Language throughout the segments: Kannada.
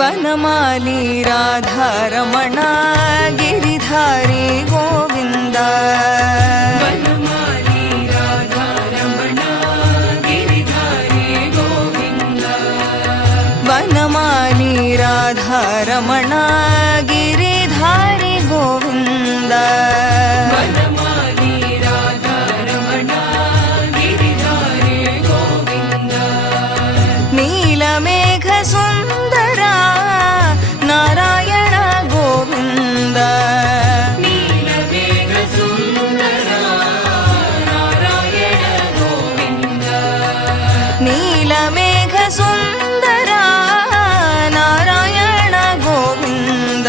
ವನಮಾಲಿ ರಾಧಾರಮಣ ಗಿರಿಧಾರಿ ಗೋವಿಂದ. ವನಮಾಲಿ ರಾಧಾರಮಣ ಗಿರಿಧಾರಿ ಗೋವಿಂದ. ವನಮಾಲಿ ರಾಧಾರಮಣ ಗಿರಿಧಾರಿ ಗೋವಿಂದ. ವನಮಾಲಿ ರಾಧಾರಮಣ ಗಿರಿಧಾರಿ ಗೋವಿಂದ. ನೀಲಮೇಘ ಸುಂದರ ನಾರಾಯಣ ಗೋವಿಂದ. ನೀಲಮೇಘ ಸುಂದರ ನಾರಾಯಣ ಗೋವಿಂದ. ನೀಲಮೇಘ ಸುಂದರ ನಾರಾಯಣ ಗೋವಿಂದ.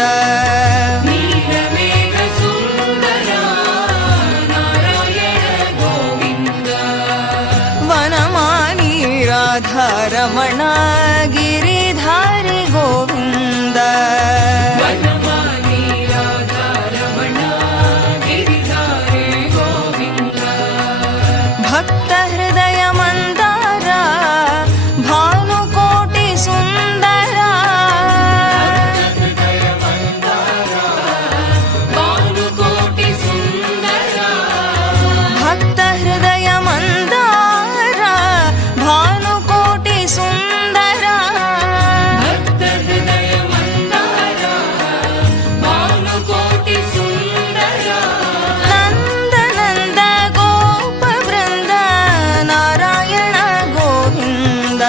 ನೀಲಮೇಘ ಸುಂದರ ನಾರಾಯಣ ಗೋವಿಂದ. ವನಮಾಲಿ ರಾಧಾರಮಣ ಗಿರಿಧಾರಿ ಗೋವಿಂದ. ವನಮಾಲಿ ರಾಧಾರಮಣ ಗಿರಿಧಾರಿ ಗೋವಿಂದ. ಭಕ್ತ ಹೃದಯ ಮಂದಾರ ಭಾನುಕೋಟಿ ಸುಂದರ. ಹೃದಯ ಮಂದಾರ ಭಾನುಕೋಟಿ ಸುಂದರ. ಭಕ್ತ ಹೃದಯ ಮಂದಾರ ಭಾನುಕೋಟಿ ಸುಂದರ. ಭಕ್ತ ಹೃದಯ ಮಂದಾರ ಭಾನುಕೋಟಿ ಸುಂದರ. ನಂದ ನಂದ ಗೋಪ ವೃಂದ ನಾರಾಯಣ ಗೋವಿಂದ.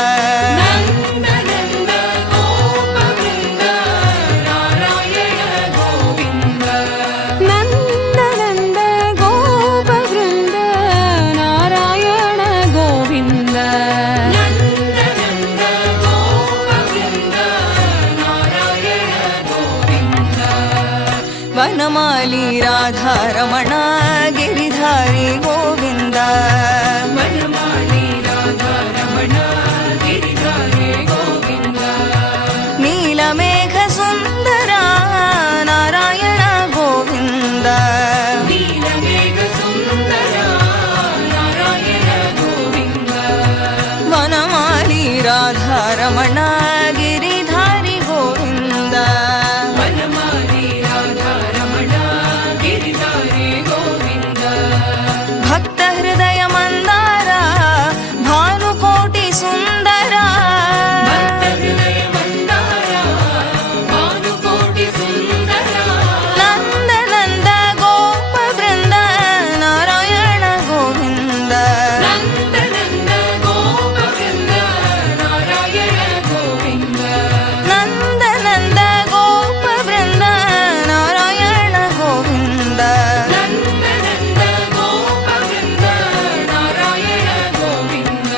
ನಂದ ನಂದ ಗೋಪ ವೃಂದ ನಾರಾಯಣ ಗೋವಿಂದ. ನಂದ ನಂದ ಗೋಪ ವೃಂದ ನಾರಾಯಣ ಗೋವಿಂದ. ನಂದ ನಂದ ಗೋಪ ವೃಂದ ನಾರಾಯಣ ಗೋವಿಂದ. ವನಮಾಲಿ ರಾಧಾರಮಣ ಗಿರಿಧಾರಿ ಗೋವಿಂದ. ವನಮಾಲಿ ರಾಧಾರಮಣ ಗಿರಿಧಾರಿ ಗೋವಿಂದ. ನೀಲಮೇಘ ಸುಂದರ ನಾರಾಯಣ ಗೋವಿಂದ. ನೀಲಮೇಘ ಸುಂದರ ನಾರಾಯಣ ಗೋವಿಂದ. ವನಮಾಲಿ ರಾಧಾರಮಣ ಗಿರಿಧಾರಿ ಗೋವಿಂದ. ವನಮಾಲಿ ರಾಧಾರಮಣ ಗಿರಿಧಾರಿ ಗೋವಿಂದ. ಭಕ್ತ ಹೃದಯ ಮಂದಾರ ಭಾನುಕೋಟಿ ಸುಂದರ. ಭಕ್ತ ಹೃದಯ ಮಂದಾರ ಭಾನುಕೋಟಿ ಸುಂದರ. ನಂದ ನಂದ ಗೋಪ ವೃಂದ ನಾರಾಯಣ ಗೋವಿಂದ. ನಂದ ನಂದ ಗೋಪ ವೃಂದ ನಾರಾಯಣ ಗೋವಿಂದ. ನಂದ ನಂದ ಗೋಪ ವೃಂದ ನಾರಾಯಣ ಗೋವಿಂದ. ನಂದ ನಂದ ಗೋಪ ವೃಂದ ನಾರಾಯಣ ಗೋವಿಂದ.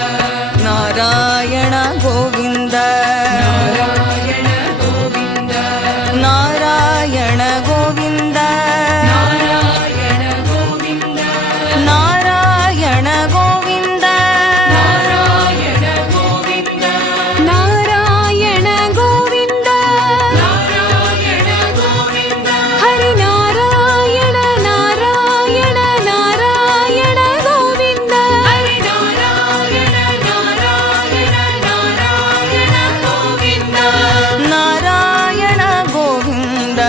ನಾರಾಯಣ ಗೋವಿಂದ. ನಾರಾಯಣ ಗೋವಿಂದ. ನಾರಾಯಣ ಗೋವಿಂದ. ನಾರಾಯಣ ಗೋವಿಂದ. ನಾರಾಯಣ ಗೋವಿಂದ. ನಾರಾಯಣ ಗೋವಿಂದ. ನಾರಾಯಣ ಗೋವಿಂದ. ನಾರಾಯಣ ಗೋವಿಂದ. ಹರಿನಾರಾಯಣ ನಾರಾಯಣ ನಾರಾಯಣ ಗೋವಿಂದ. ಹರಿನಾರಾಯಣ ನಾರಾಯಣ ನಾರಾಯಣ ಗೋವಿಂದ. ನಾರಾಯಣ ಗೋವಿಂದ.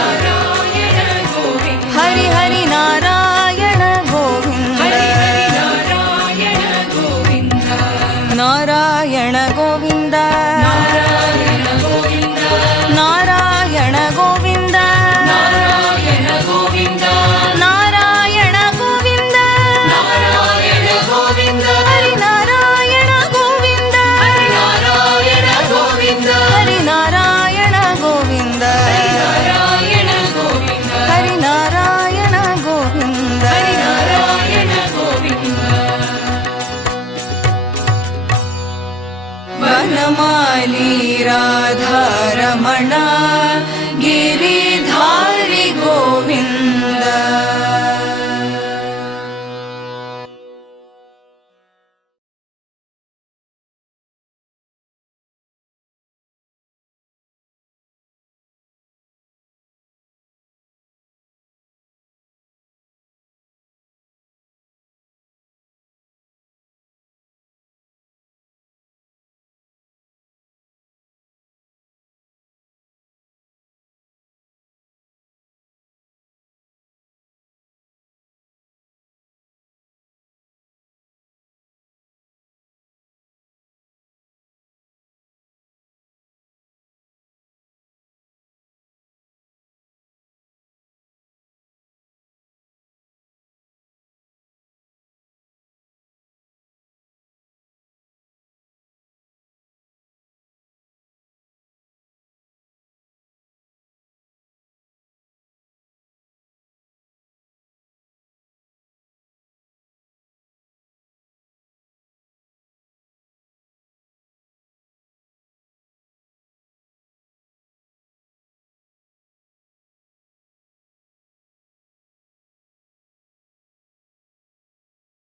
ನಾರಾಯಣ ಗೋವಿಂದ. ಹರಿ ಹರಿ ನಾರಾಯಣ ಗೋವಿಂದ. ಹರಿ ಹರಿ ನಾರಾಯಣ ಗೋವಿಂದ. ನಾರಾಯಣ ಗೋವಿಂದ. ನಾರಾಯಣ ಗೋವಿಂದ. ನಾರಾಯಣ ಗೋವಿಂದ. ನಾರಾಯಣ ಗೋವಿಂದ. ನಾರಾಯಣ ಗೋವಿಂದ. ನಾರಾಯಣ ಗೋವಿಂದ. ಹರಿ ನಾರಾಯಣ ಗೋವಿಂದ. ಹರಿನಾರಾಯಣ ಗೋವಿಂದ. ಹರಿ ನಾರಾಯಣ ಗೋವಿಂದ. ನಾರಾಯಣ ಗೋವಿಂದ. ಹರಿ ನಾರಾಯಣ ಗೋವಿಂದ. ಹರಿನಾರಾಯಣ ಗೋವಿಂದ. ವನಮಾಲಿ ರಾಧಾರಮಣ